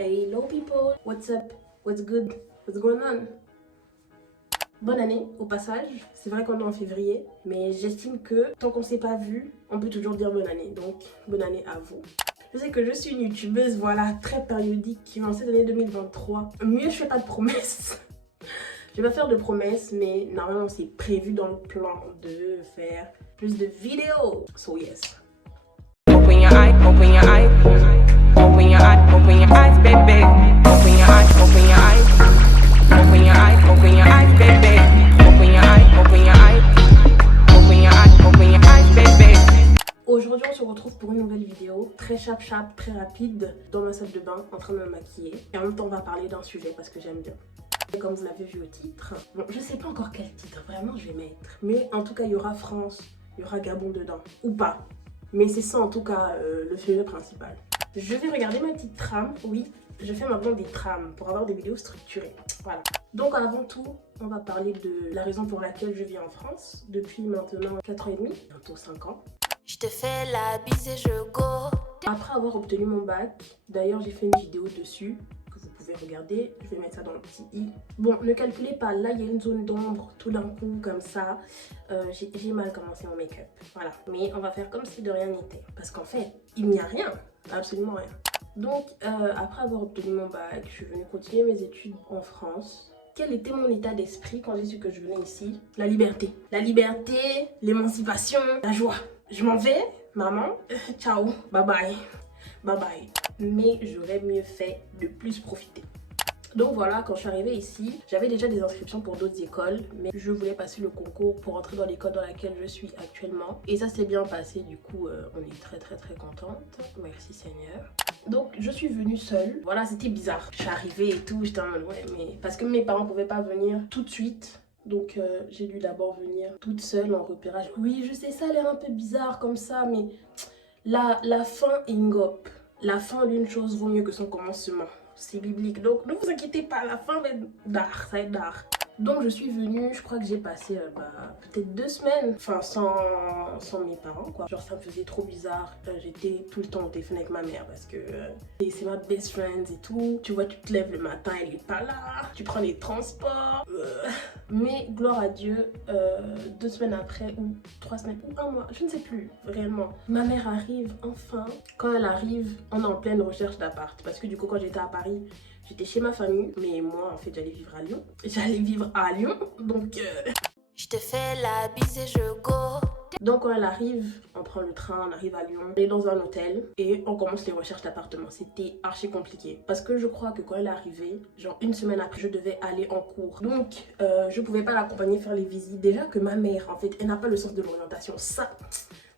Hello people, what's up, what's good, what's going on? Bonne année au passage, c'est vrai qu'on est en février, mais j'estime que tant qu'on s'est pas vu, on peut toujours dire bonne année, donc bonne année à vous. Je sais que je suis une youtubeuse, voilà, très périodique, qui va en cette année 2023. Mieux je fais pas de promesses. Je vais pas faire de promesses, mais normalement c'est prévu dans le plan de faire plus de vidéos. So yes. Open your eyes, open your eyes, open your eyes, baby. Open your eyes, open your eyes, open your eyes, open your eyes, baby. Open your eyes, open your eyes, open your eyes, open your eyes, baby. Aujourd'hui on se retrouve pour une nouvelle vidéo, très chap, très rapide, dans ma salle de bain, en train de me maquiller. Et en même temps on va parler d'un sujet parce que j'aime bien. Et comme vous l'avez vu au titre, bon je sais pas encore quel titre vraiment je vais mettre. Mais en tout cas il y aura France, il y aura Gabon dedans, ou pas. Mais c'est ça en tout cas le sujet principal. Je vais regarder ma petite trame, oui, je fais maintenant des trames pour avoir des vidéos structurées. Voilà. Donc avant tout, on va parler de la raison pour laquelle je vis en France depuis maintenant 4 ans et demi, bientôt 5 ans. Je te fais la bise et je go. Après avoir obtenu mon bac, d'ailleurs j'ai fait une vidéo dessus que vous pouvez regarder, je vais mettre ça dans le petit i. Bon, ne calculez pas, là il y a une zone d'ombre tout d'un coup comme ça. J'ai mal commencé mon make-up, voilà. Mais on va faire comme si de rien n'était. Parce qu'en fait, il n'y a rien, absolument rien. Donc après avoir obtenu mon bac, je suis venue continuer mes études en France. Quel était mon état d'esprit quand j'ai su que je venais ici? La liberté. La liberté, l'émancipation, la joie. Je m'en vais, maman, ciao, bye bye, bye bye. Mais j'aurais mieux fait de plus profiter. Donc voilà, quand je suis arrivée ici, j'avais déjà des inscriptions pour d'autres écoles, mais je voulais passer le concours pour entrer dans l'école dans laquelle je suis actuellement. Et ça s'est bien passé, du coup, on est très contente. Merci Seigneur. Donc je suis venue seule. Voilà, c'était bizarre. Je suis arrivée et tout, j'étais en mode ouais, mais parce que mes parents pouvaient pas venir tout de suite. Donc j'ai dû d'abord venir toute seule en repérage. Oui, je sais, ça a l'air un peu bizarre comme ça, mais la fin est ngop. La fin d'une chose vaut mieux que son commencement. C'est biblique, donc ne vous inquiétez pas, la fin va être d'art, ça va être d'art. Donc je suis venue, je crois que j'ai passé peut-être 2 semaines, enfin sans mes parents quoi. Genre ça me faisait trop bizarre, j'étais tout le temps au téléphone avec ma mère parce que c'est ma best friend et tout. Tu vois, tu te lèves le matin, elle est pas là, tu prends les transports. Mais gloire à Dieu, 2 semaines après ou 3 semaines ou 1 mois, je ne sais plus réellement. Ma mère arrive enfin. Quand elle arrive, on est en pleine recherche d'appart parce que du coup quand j'étais à Paris, j'étais chez ma famille, mais moi en fait j'allais vivre à Lyon. J'allais vivre à Lyon, donc Je te fais la bise et je go. Donc quand elle arrive, on prend le train, on arrive à Lyon, on est dans un hôtel et on commence les recherches d'appartements. C'était archi compliqué parce que je crois que quand elle est arrivée, genre 1 semaine après, je devais aller en cours. Donc je pouvais pas l'accompagner faire les visites. Déjà que ma mère, en fait, elle n'a pas le sens de l'orientation. Ça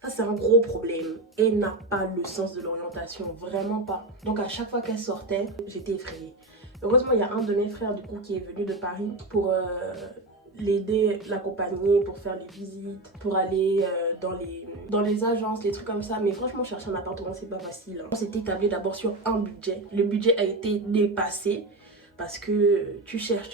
c'est un gros problème. Elle n'a pas le sens de l'orientation, vraiment pas. Donc à chaque fois qu'elle sortait, j'étais effrayée. Heureusement, il y a un de mes frères du coup qui est venu de Paris pour l'aider, l'accompagner, pour faire les visites, pour aller dans les agences, les trucs comme ça. Mais franchement, chercher un appartement, c'est pas facile. On s'est établi d'abord sur un budget. Le budget a été dépassé. Parce que tu cherches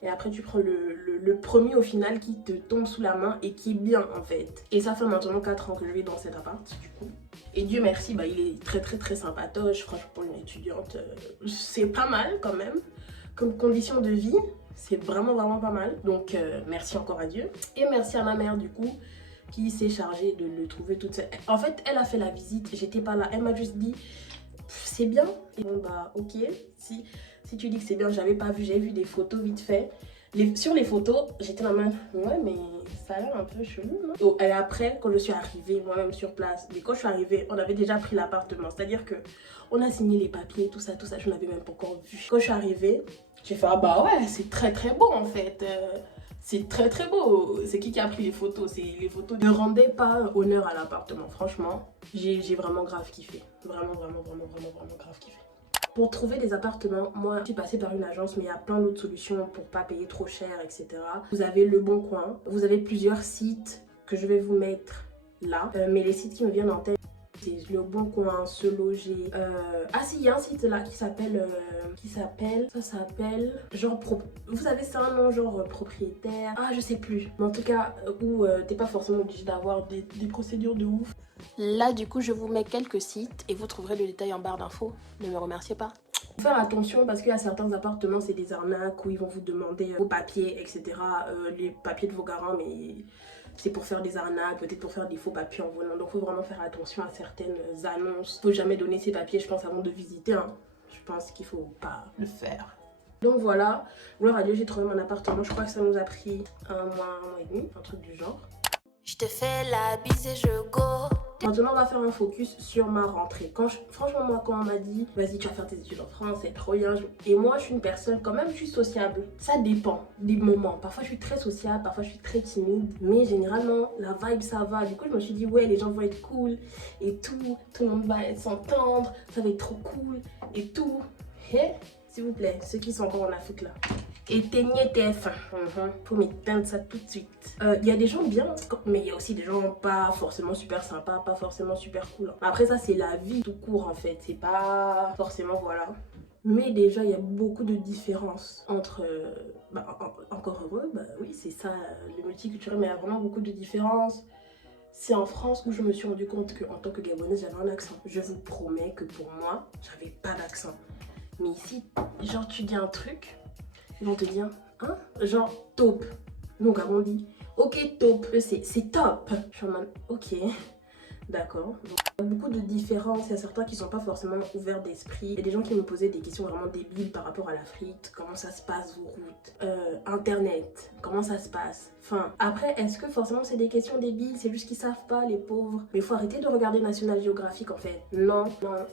et après tu prends le premier au final qui te tombe sous la main et qui est bien en fait. Et ça fait maintenant 4 ans que je vis dans cet appart du coup. Et Dieu merci, il est très sympatoche. Franchement pour une étudiante, c'est pas mal quand même. Comme condition de vie, c'est vraiment pas mal. Donc merci encore à Dieu. Et merci à ma mère du coup qui s'est chargée de le trouver toute seule. En fait elle a fait la visite, j'étais pas là. Elle m'a juste dit c'est bien. Et bon ok, si tu dis que c'est bien, j'avais pas vu, j'avais vu des photos vite fait. Sur les photos, j'étais la main, ouais mais ça a l'air un peu chelou, non? Et après, quand je suis arrivée moi-même sur place, mais quand je suis arrivée, on avait déjà pris l'appartement. C'est-à-dire que on a signé les papiers, tout ça, je n'avais même pas encore vu. Quand je suis arrivée, j'ai fait ah bah ouais, c'est très beau en fait. C'est très beau. C'est qui a pris les photos? C'est les photos ne rendaient pas honneur à l'appartement. Franchement, j'ai vraiment grave kiffé. Vraiment grave kiffé. Pour trouver des appartements, moi je suis passée par une agence, mais il y a plein d'autres solutions pour pas payer trop cher, etc. Vous avez Le Bon Coin, vous avez plusieurs sites que je vais vous mettre là. Mais les sites qui me viennent en tête, c'est Le Bon Coin, Se Loger. Ah si, il y a un site là qui s'appelle genre vous savez, c'est un nom genre propriétaire. Ah je sais plus. Mais en tout cas où t'es pas forcément obligé d'avoir des procédures de ouf. Là du coup je vous mets quelques sites et vous trouverez le détail en barre d'infos. Ne me remerciez pas. Faire attention parce qu'il y a certains appartements, c'est des arnaques où ils vont vous demander vos papiers, etc. Les papiers de vos garants, mais c'est pour faire des arnaques, peut-être pour faire des faux papiers en volant. Donc il faut vraiment faire attention à certaines annonces. Il ne faut jamais donner ses papiers, je pense, avant de visiter. Hein. Je pense qu'il ne faut pas le faire. Donc voilà, gloire à Dieu, j'ai trouvé mon appartement. Je crois que ça nous a pris un mois et demi, un truc du genre. Je te fais la bise et je go. Maintenant, on va faire un focus sur ma rentrée. Franchement, moi, quand on m'a dit, vas-y, tu vas faire tes études en France, c'est trop bien. Et moi, je suis une personne, quand même, je suis sociable. Ça dépend des moments. Parfois, je suis très sociable, parfois, je suis très timide. Mais généralement, la vibe, ça va. Du coup, je me suis dit, ouais, les gens vont être cool et tout. Tout le monde va s'entendre. Ça va être trop cool et tout. Et, s'il vous plaît, ceux qui sont encore en Afrique, là. Éteignez TF1. Faut m'éteindre ça tout de suite. Il y a des gens bien, mais il y a aussi des gens pas forcément super sympas, pas forcément super cool. Après ça, c'est la vie tout court en fait. C'est pas forcément, voilà. Mais déjà, il y a beaucoup de différences entre... encore heureux, bah oui, c'est ça, le multiculturel, mais il y a vraiment beaucoup de différences. C'est en France où je me suis rendu compte qu'en tant que Gabonaise, j'avais un accent. Je vous promets que pour moi, j'avais pas d'accent. Mais ici, genre, tu dis un truc... Ils vont te dire, hein? Genre, taupe. Donc, on dit, ok, taupe, c'est top. Je suis en mode, ok, d'accord. Il y a beaucoup de différences. Il y a certains qui sont pas forcément ouverts d'esprit. Il y a des gens qui me posaient des questions vraiment débiles par rapport à l'Afrique. Comment ça se passe vos routes? Internet, comment ça se passe? Enfin, après, est-ce que forcément c'est des questions débiles? C'est juste qu'ils savent pas, les pauvres. Mais il faut arrêter de regarder National Geographic en fait. Non,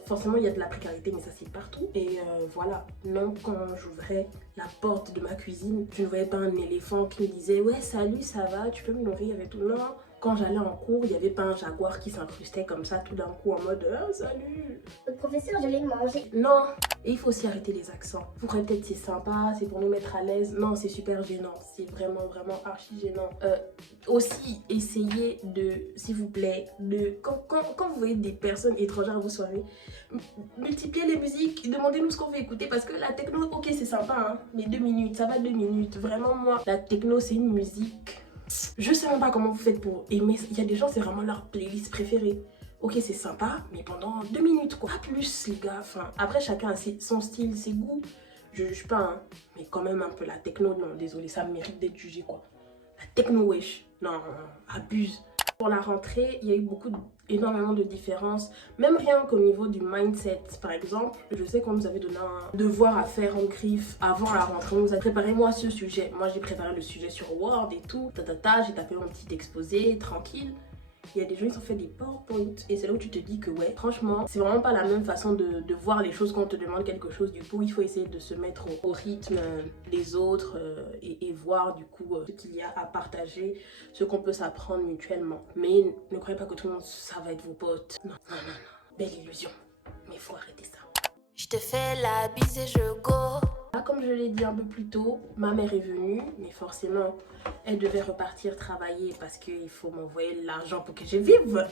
forcément il y a de la précarité, mais ça c'est partout. Et voilà, non, quand j'ouvrais la porte de ma cuisine, je ne voyais pas un éléphant qui me disait, ouais, salut, ça va, tu peux me nourrir et tout. Non. Quand j'allais en cours, il n'y avait pas un jaguar qui s'incrustait comme ça tout d'un coup en mode « salut !» Le professeur, je l'ai mangé. Non. Et il faut aussi arrêter les accents. Vous croyez peut-être c'est sympa, c'est pour nous mettre à l'aise. Non, c'est super gênant. C'est vraiment archi gênant. Aussi, essayez de, s'il vous plaît, quand vous voyez des personnes étrangères à vos soirées, multipliez les musiques, demandez-nous ce qu'on veut écouter parce que la techno, ok, c'est sympa, hein, mais 2 minutes, ça va 2 minutes. Vraiment, moi, la techno, c'est une musique... Je sais même pas comment vous faites pour aimer. Il y a des gens, c'est vraiment leur playlist préférée. Ok, c'est sympa, mais pendant 2 minutes, quoi. Pas plus, les gars. Enfin, après, chacun a son style, ses goûts. Je juge pas, hein. Mais quand même un peu la techno, non, désolé, ça mérite d'être jugé, quoi. La techno, wesh. Non, abuse. Pour la rentrée, il y a eu énormément de différences. Même rien qu'au niveau du mindset. Par exemple, je sais qu'on nous avait donné un devoir à faire en griffe avant la rentrée. On nous a préparé, moi, ce sujet. Moi, j'ai préparé le sujet sur Word et tout. J'ai tapé mon petit exposé, tranquille. Il y a des gens qui ont fait des PowerPoint et c'est là où tu te dis que ouais, franchement, c'est vraiment pas la même façon de voir les choses quand on te demande quelque chose. Du coup, il faut essayer de se mettre au rythme des autres et voir du coup ce qu'il y a à partager, ce qu'on peut s'apprendre mutuellement. Mais ne croyez pas que tout le monde, ça va être vos potes. Non. Belle illusion. Mais il faut arrêter ça. Je te fais la bise et je go. Là, comme je l'ai dit un peu plus tôt, ma mère est venue, mais forcément, elle devait repartir travailler parce qu'il faut m'envoyer l'argent pour que je vive.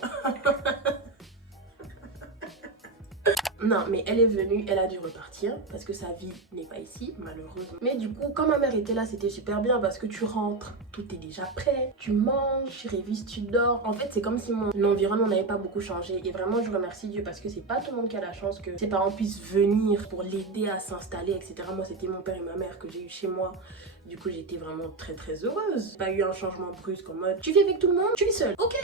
Non, mais elle est venue, elle a dû repartir parce que sa vie n'est pas ici, malheureusement. Mais du coup, quand ma mère était là, c'était super bien parce que tu rentres, tout est déjà prêt, tu manges, tu révises, tu dors. En fait, c'est comme si mon environnement n'avait pas beaucoup changé. Et vraiment, je remercie Dieu parce que c'est pas tout le monde qui a la chance que ses parents puissent venir pour l'aider à s'installer, etc. Moi, c'était mon père et ma mère que j'ai eu chez moi. Du coup, j'étais vraiment très heureuse. Pas eu un changement brusque en mode tu vis avec tout le monde, tu vis seule. Ok.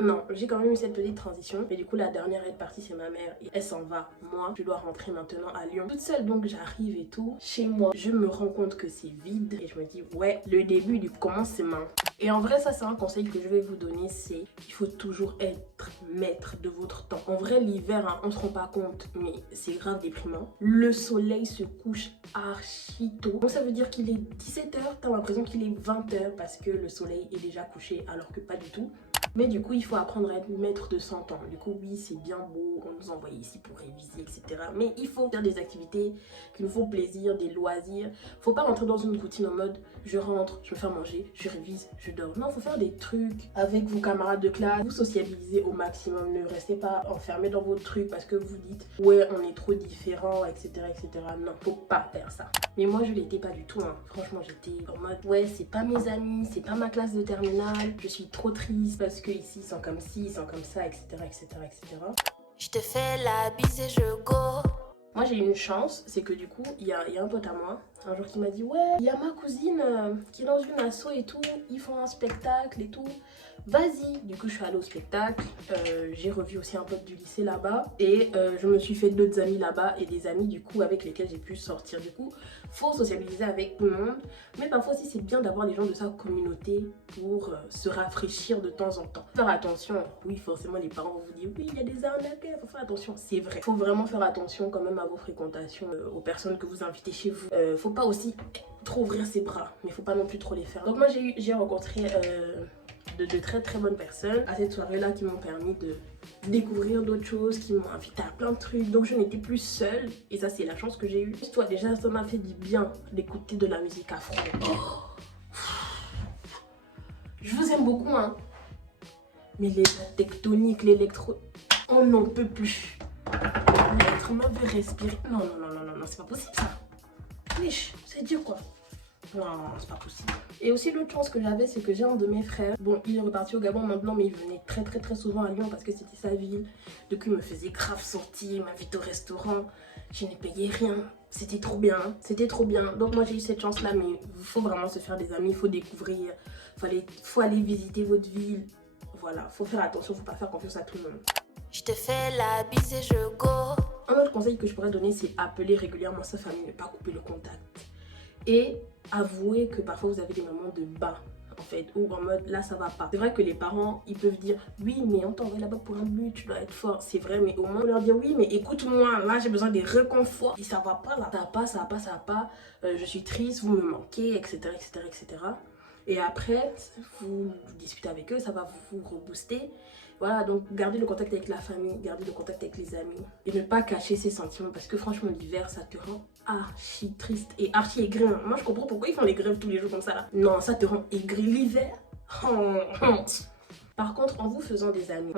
Non, j'ai quand même eu cette petite transition. Mais du coup, la dernière est partie, c'est ma mère. Et elle s'en va. Moi, je dois rentrer maintenant à Lyon. Toute seule, donc j'arrive et tout. Chez moi, je me rends compte que c'est vide. Et je me dis, ouais, le début du commencement. Et en vrai, ça, c'est un conseil que je vais vous donner. C'est qu'il faut toujours être maître de votre temps. En vrai, l'hiver, hein, on se rend pas compte. Mais c'est grave déprimant. Le soleil se couche archi tôt. Donc ça veut dire qu'il est 17 h. T'as l'impression qu'il est 20 h parce que le soleil est déjà couché. Alors que pas du tout. Mais du coup, il faut apprendre à être maître de son temps. Du coup, oui, c'est bien beau, on nous envoie ici pour réviser, etc. Mais il faut faire des activités qui nous font plaisir, des loisirs. Faut pas rentrer dans une routine en mode, je rentre, je me fais manger, je révise, je dors. Non, faut faire des trucs avec vos camarades de classe, vous sociabiliser au maximum. Ne restez pas enfermés dans vos trucs parce que vous dites, ouais, on est trop différents, etc., etc. Non, faut pas faire ça. Mais moi, je l'étais pas du tout, hein. Franchement, j'étais en mode, ouais, c'est pas mes amis, c'est pas ma classe de terminale, je suis trop triste parce que ici ils sont comme ci, ils sont comme ça, etc., etc., etc. Je te fais la bise et je go. Moi j'ai eu une chance, c'est que du coup il y a un pote à moi un jour qui m'a dit ouais, il y a ma cousine qui est dans une asso et tout, ils font un spectacle et tout, vas-y. Du coup je suis allée au spectacle, j'ai revu aussi un pote du lycée là-bas et je me suis fait d'autres amis là-bas et des amis du coup avec lesquels j'ai pu sortir. Du coup faut sociabiliser avec tout le monde, mais parfois aussi c'est bien d'avoir des gens de sa communauté pour se rafraîchir de temps en temps. Faire attention, oui forcément les parents vont vous dire oui il y a des arnaqueurs, faut faire attention, c'est vrai. Faut vraiment faire attention quand même à vos fréquentations, aux personnes que vous invitez chez vous. Faut pas aussi trop ouvrir ses bras, mais faut pas non plus trop les faire. Donc moi j'ai rencontré de très très bonnes personnes à cette soirée là qui m'ont permis de découvrir d'autres choses, qui m'ont invité à plein de trucs, donc je n'étais plus seule et ça c'est la chance que j'ai eue. Toi déjà ça m'a fait du bien d'écouter de la musique afro. Je vous aime beaucoup hein, mais les tectoniques, l'électro, on n'en peut plus. L'être humain veut respirer. Non, c'est pas possible ça. Wesh, c'est dur quoi. Non, c'est pas possible. Et aussi l'autre chance que j'avais, c'est que j'ai un de mes frères. Bon, il est reparti au Gabon maintenant, mais il venait très souvent à Lyon parce que c'était sa ville. Du coup, il me faisait grave sortir, il m'invitait au restaurant. Je n'ai payé rien. C'était trop bien, c'était trop bien. Donc moi j'ai eu cette chance là, mais il faut vraiment se faire des amis, il faut découvrir, faut aller visiter votre ville. Voilà, faut faire attention, faut pas faire confiance à tout le monde. Je te fais la bise et je go. Un autre conseil que je pourrais donner, c'est appeler régulièrement sa famille, ne pas couper le contact. Et avouer que parfois vous avez des moments de bas, en fait, ou en mode là ça va pas. C'est vrai que les parents, ils peuvent dire oui, mais on t'envoie là-bas pour un but, tu dois être fort. C'est vrai, mais au moins leur dire oui, mais écoute-moi, là j'ai besoin des réconforts. Et ça va pas là, ça va pas, je suis triste, vous me manquez, etc. Et après, vous discutez avec eux, ça va vous rebooster. Voilà, donc gardez le contact avec la famille, gardez le contact avec les amis. Et ne pas cacher ses sentiments parce que franchement, l'hiver, ça te rend archi triste et archi aigri. Moi, je comprends pourquoi ils font les grèves tous les jours comme ça là. Non, ça te rend aigri l'hiver. Par contre, en vous faisant des amis,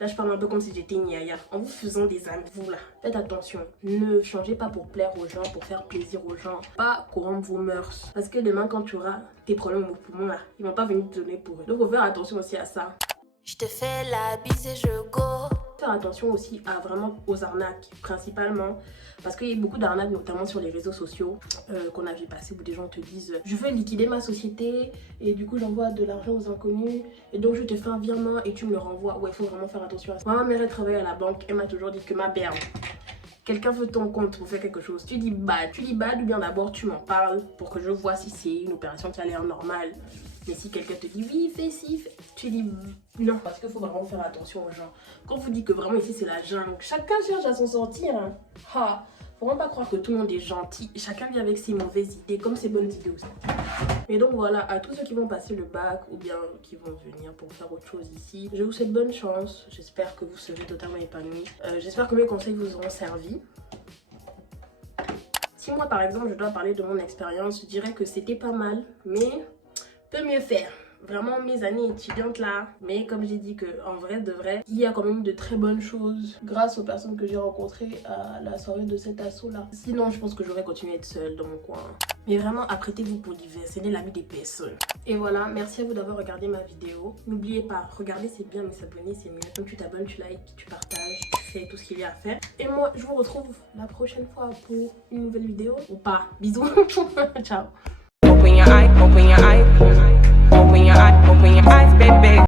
là je parle un peu comme si j'étais une yaya. En vous faisant des amis, vous là, faites attention. Ne changez pas pour plaire aux gens, pour faire plaisir aux gens. Pas corrompre vos mœurs. Parce que demain, quand tu auras tes problèmes au poumon là, ils vont pas venir te donner pour eux. Donc, faut faire attention aussi à ça. Je te fais la bise et je go. Faire attention aussi à vraiment aux arnaques principalement parce qu'il y a beaucoup d'arnaques notamment sur les réseaux sociaux qu'on a vu passer où des gens te disent je veux liquider ma société et du coup j'envoie de l'argent aux inconnus et donc je te fais un virement et tu me le renvoies. Ouais, il faut vraiment faire attention à ça. Ma mère elle travaille à la banque, elle m'a toujours dit que ma belle, quelqu'un veut ton compte pour faire quelque chose, tu dis bad ou bien d'abord tu m'en parles pour que je vois si c'est une opération qui a l'air normale. Mais si quelqu'un te dit oui, fais ci, tu dis non. Parce qu'il faut vraiment faire attention aux gens. Quand on vous dit que vraiment ici c'est la jungle, chacun cherche à s'en sortir. Hein. Faut vraiment pas croire que tout le monde est gentil. Chacun vient avec ses mauvaises idées, comme ses bonnes idées aussi. Et donc voilà, à tous ceux qui vont passer le bac ou bien qui vont venir pour faire autre chose ici, je vous souhaite bonne chance. J'espère que vous serez totalement épanouis. J'espère que mes conseils vous auront servi. Si moi par exemple je dois parler de mon expérience, je dirais que c'était pas mal, mais peut mieux faire. Vraiment mes années étudiantes là, mais comme j'ai dit que en vrai de vrai, il y a quand même de très bonnes choses grâce aux personnes que j'ai rencontrées à la soirée de cet assaut là. Sinon je pense que j'aurais continué à être seule dans mon coin. Mais vraiment apprêtez-vous pour l'hiver, c'est l'ami des personnes. Et voilà, merci à vous d'avoir regardé ma vidéo. N'oubliez pas, regarder c'est bien mais s'abonner c'est mieux. Donc tu t'abonnes, tu likes, tu partages, tu fais tout ce qu'il y a à faire. Et moi je vous retrouve la prochaine fois pour une nouvelle vidéo. Ou pas, bisous. Ciao. Open your eye, open your eye. Open your eye, open your eyes, baby.